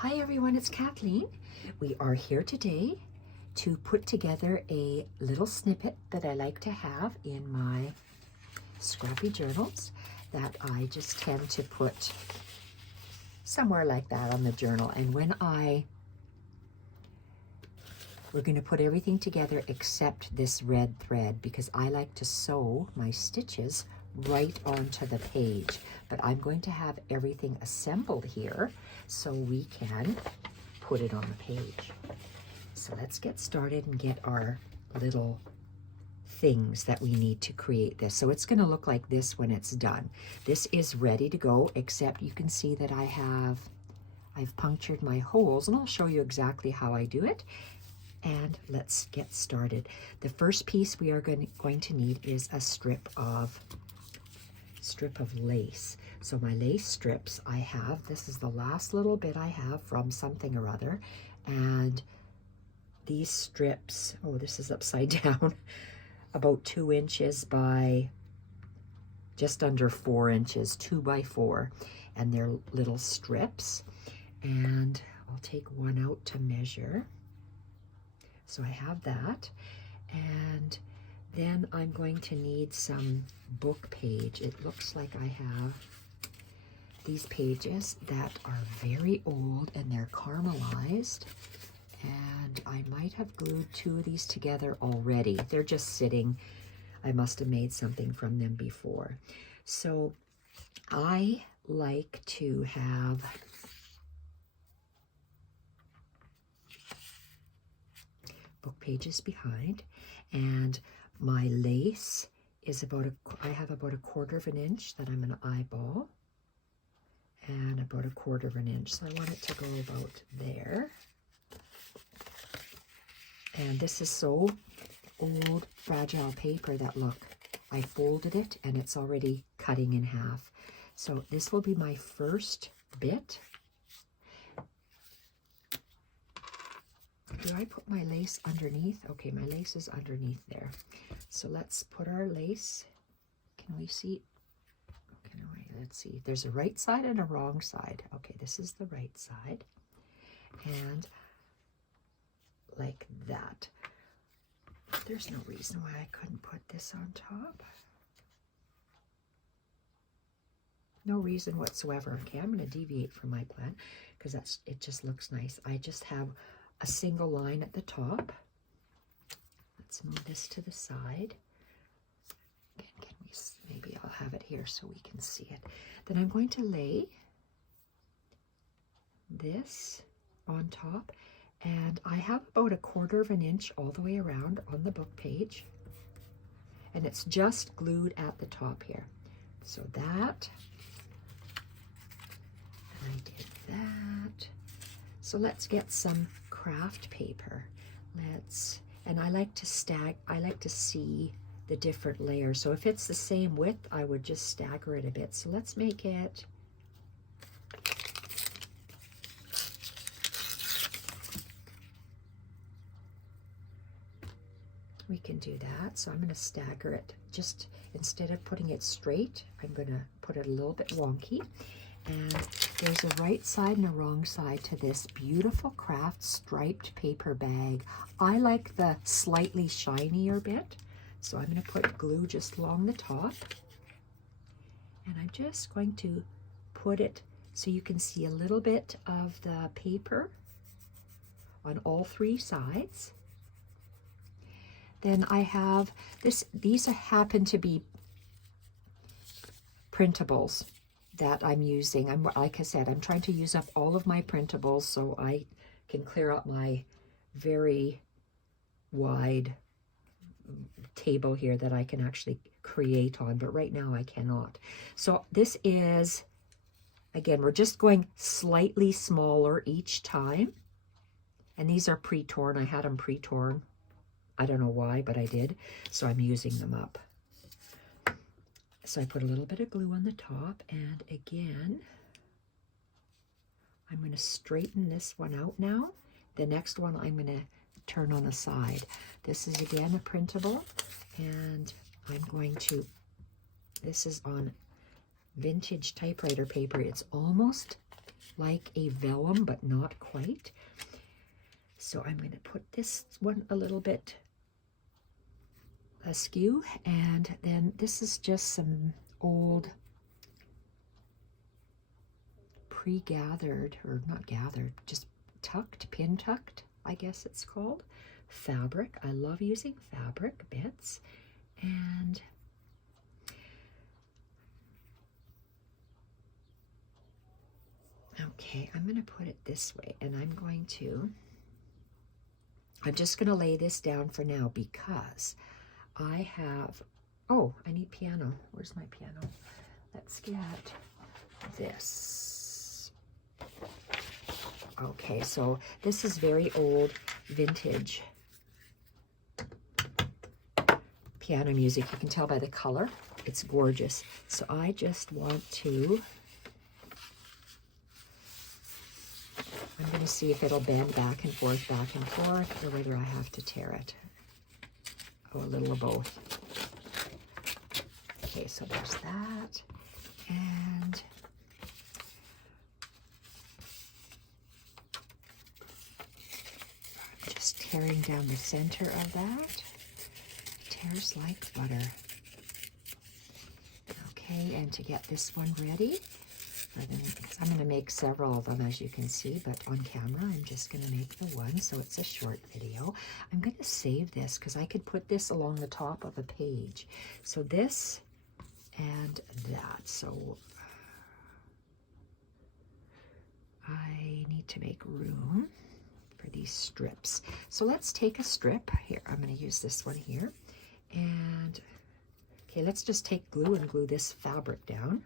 Hi everyone, it's Kathleen. We are here today to put together a little snippet that I like to have in my Scrappy journals that I just tend to put somewhere like that on the journal. And we're going to put everything together except this red thread because I like to sew my stitches right onto the page. But I'm going to have everything assembled here so we can put it on the page. So let's get started and get our little things that we need to create this. So it's going to look like this when it's done. This is ready to go, except you can see that I've punctured my holes, and I'll show you exactly how I do it. And let's get started. The first piece we are going to need is a strip of lace. So my lace strips I have, this is the last little bit I have from something or other, and these strips, oh, this is upside down, about 2 inches by just under 4 inches, 2 by 4, and they're little strips. And I'll take one out to measure. So I have that, and then I'm going to need some book page. It looks like I have these pages that are very old and they're caramelized, and I might have glued 2 of these together already. They're just sitting. I must have made something from them before. So I like to have book pages behind, and my lace is I have about 1/4 inch that I'm going to eyeball, and about 1/4 inch. So I want it to go about there. And this is so old, fragile paper that, look, I folded it and it's already cutting in half. So this will be my first bit. Do I put my lace underneath? Okay, my lace is underneath there. So let's put our lace. Can we see? Okay, no, wait, let's see. There's a right side and a wrong side. Okay, this is the right side. And like that. There's no reason why I couldn't put this on top. No reason whatsoever. Okay, I'm going to deviate from my plan because it just looks nice. I just have a single line at the top. Let's move this to the side. Again, maybe I'll have it here so we can see it. Then I'm going to lay this on top, and I have about 1/4 inch all the way around on the book page, and it's just glued at the top here. So that, and I did that. So let's get some craft paper. And I like to see the different layers. So if it's the same width, I would just stagger it a bit. So let's make it, we can do that. So I'm going to stagger it. Just instead of putting it straight, I'm going to put it a little bit wonky. And there's a right side and a wrong side to this beautiful craft striped paper bag. I like the slightly shinier bit, so I'm going to put glue just along the top. And I'm just going to put it so you can see a little bit of the paper on all 3 sides. Then I have these happen to be printables that I'm using. Like I said, I'm trying to use up all of my printables so I can clear up my very wide table here that I can actually create on, but right now I cannot. So this is, again, we're just going slightly smaller each time, and these are pre-torn. I had them pre-torn. I don't know why, but I did, so I'm using them up. So I put a little bit of glue on the top, and again, I'm going to straighten this one out now. The next one I'm going to turn on the side. This is again a printable, and I'm going to, this is on vintage typewriter paper. It's almost like a vellum, but not quite. So I'm going to put this one a little bit askew, and then this is just some old pre-gathered, or not gathered, just tucked, pin tucked, I guess it's called, fabric. I love using fabric bits. And okay, I'm going to put it this way, and I'm just going to lay this down for now because I have, oh, I need piano. Where's my piano? Let's get this. Okay, so this is very old, vintage piano music. You can tell by the color. It's gorgeous. So I just want to, I'm going to see if it'll bend back and forth, or whether I have to tear it. Oh, a little of both. Okay, so there's that. And I'm just tearing down the center of that. Tears like butter. Okay, and to get this one ready, because I'm going to make several of them, as you can see, but on camera I'm just going to make the one, so it's a short video. I'm going to save this because I could put this along the top of a page. So this and that. So I need to make room for these strips. So let's take a strip. Here, I'm going to use this one here. And, okay, let's just take glue and glue this fabric down.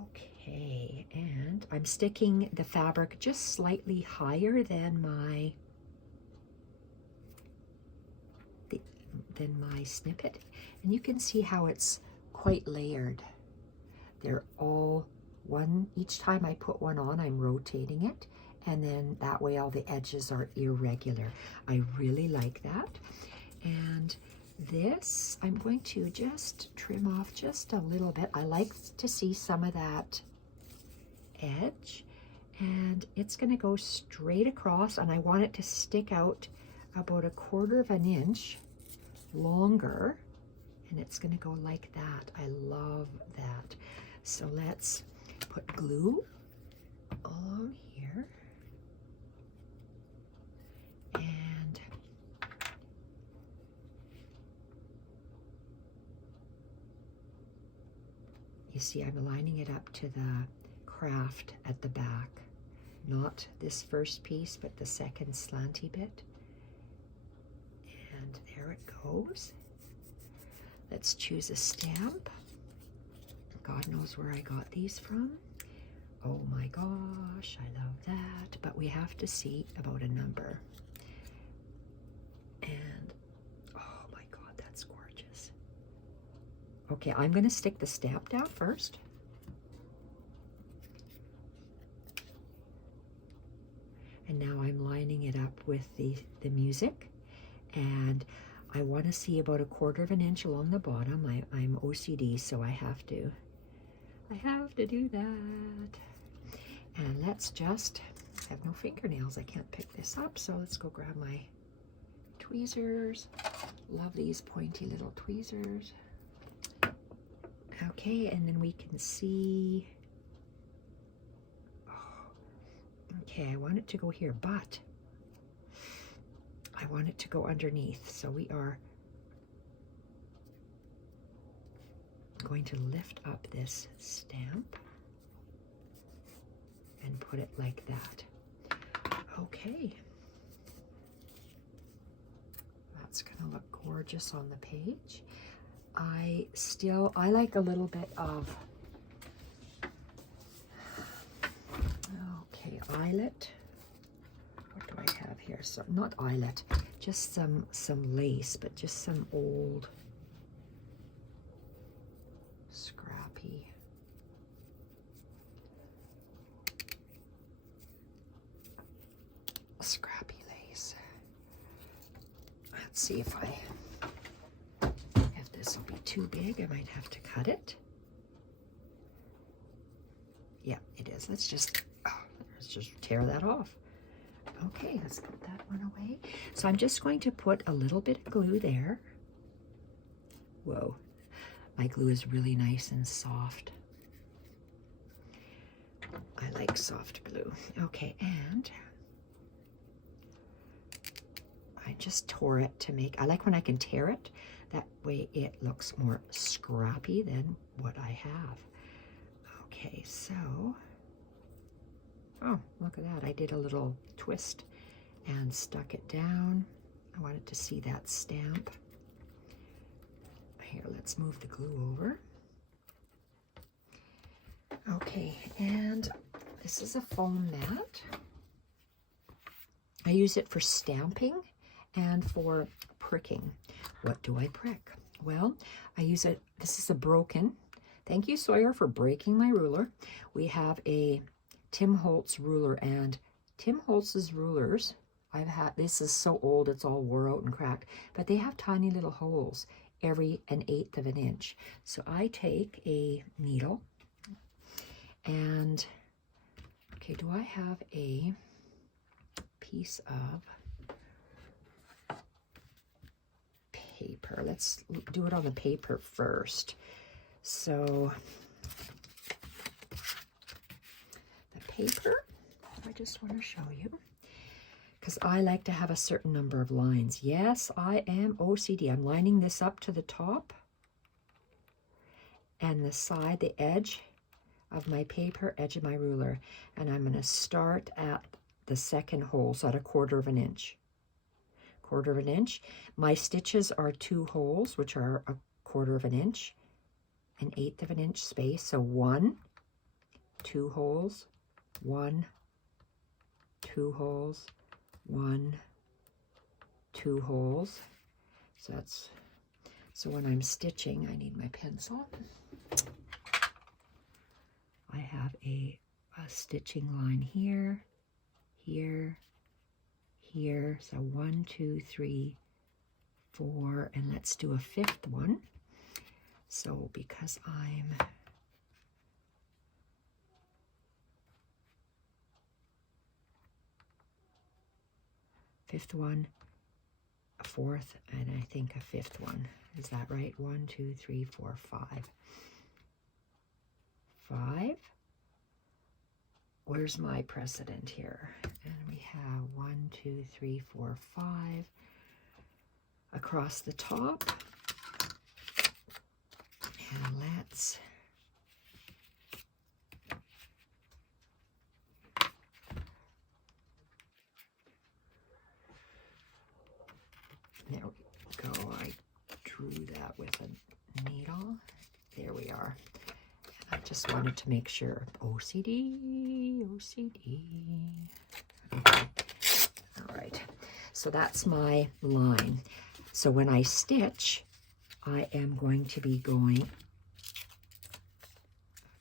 Okay, and I'm sticking the fabric just slightly higher than my snippet, and you can see how it's quite layered. They're all one, each time I put one on, I'm rotating it, and then that way all the edges are irregular. I really like that. And this, I'm going to just trim off just a little bit. I like to see some of that edge, and it's going to go straight across, and I want it to stick out about 1/4 of an inch longer, and it's going to go like that. I love that. So let's put glue along here, and you see I'm lining it up to the craft at the back, not this first piece but the second slanty bit, and there it goes. Let's choose a stamp. God knows where I got these from. Oh my gosh, I love that. But we have to see about a number. And oh my God, that's gorgeous. Okay, I'm going to stick the stamp down first. And now I'm lining it up with the music. And I want to see about 1/4 of an inch along the bottom. I'm OCD, so I have to do that. And let's just, I have no fingernails, I can't pick this up, so let's go grab my tweezers. Love these pointy little tweezers. Okay, and then we can see, oh, okay, I want it to go here, but I want it to go underneath, so we are going to lift up this stamp and put it like that. Okay. That's gonna look gorgeous on the page. I like a little bit of, okay, eyelet. What do I have here? So not eyelet, just some lace, but just some old Scrappy. Scrappy lace. let's see if this will be too big. I might have to cut it. Yeah, it is. Let's just tear that off. Okay, let's put that one away. So I'm just going to put a little bit of glue there. Whoa, my glue is really nice and soft. I like soft glue. Okay, and I just tore it to make, I like when I can tear it. That way it looks more scrappy than what I have. Okay, so, oh, look at that. I did a little twist and stuck it down. I wanted to see that stamp. Here, let's move the glue over. Okay, and this is a foam mat. I use it for stamping and for pricking. What do I prick? Well, I use it, this is a broken, thank you Sawyer for breaking my ruler. We have a Tim Holtz ruler, and Tim Holtz's rulers, this is so old it's all wore out and cracked, but they have tiny little holes every 1/8 of an inch. So I take a needle and, okay, do I have a piece of paper? Let's do it on the paper first. So the paper, I just want to show you, because I like to have a certain number of lines. Yes, I am OCD. I'm lining this up to the top and the side, the edge of my paper, edge of my ruler, and I'm going to start at the second hole, so at 1/4 of an inch. 1/4 of an inch. My stitches are 2 holes, which are 1/4 of an inch, 1/8 of an inch space. So 1, 2 holes, 1, 2 holes, 1, 2 holes. So that's, so when I'm stitching, I need my pencil. I have a stitching line here, here, here. So 1, 2, 3, 4, and let's do a 5th one. So because I'm fifth one, a 4th, and I think a 5th one. Is that right? 1, 2, 3, 4, 5. 5. Where's my precedent here? And we have 1, 2, 3, 4, 5 across the top. And let's there we go. I drew that with a needle. There we are. I just wanted to make sure. OCD, OCD. Okay. All right. So that's my line. So when I stitch, I am going to be going,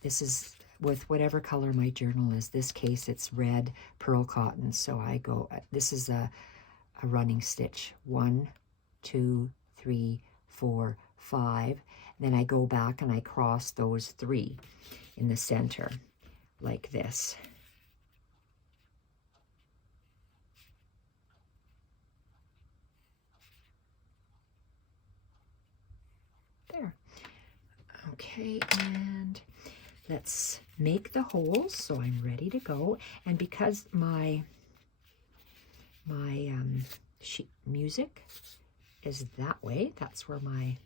this is with whatever color my journal is. This case, it's red pearl cotton. So I go, this is a running stitch. 1, 2, 3, 4, 5. Then I go back and I cross those 3 in the center like this. There. Okay, and let's make the holes. So I'm ready to go. And because my sheet music is that way, that's where my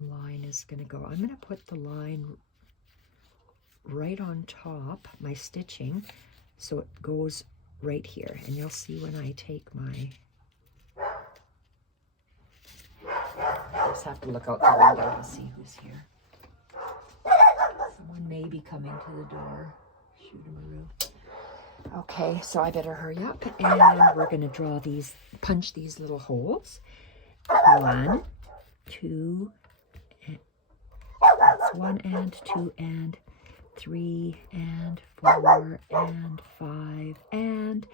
line is going to go. I'm going to put the line right on top, my stitching, so it goes right here. And you'll see when I take my, I just have to look out the window to see who's here. Someone may be coming to the door. Shootamaroo. Okay, so I better hurry up, and we're going to draw these, punch these little holes. 1, 2, that's 1 and 2 and 3 and 4 and 5 and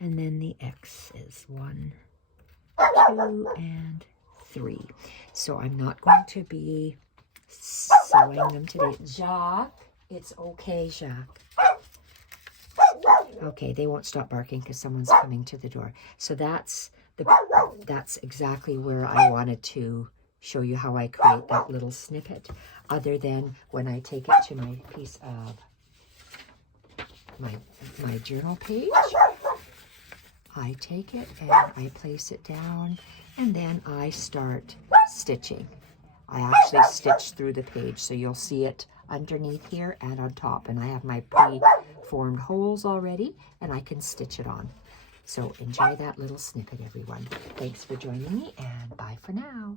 And then the X is 1, 2, and 3. So I'm not going to be sewing them today. Jacques, it's okay, Jacques. Okay, they won't stop barking because someone's coming to the door. So that's exactly where I wanted to show you how I create that little snippet, other than when I take it to my piece of my journal page. I take it and I place it down, and then I start stitching. I actually stitch through the page, so you'll see it underneath here and on top, and I have my pre-formed holes already, and I can stitch it on. So enjoy that little snippet, everyone. Thanks for joining me, and bye for now.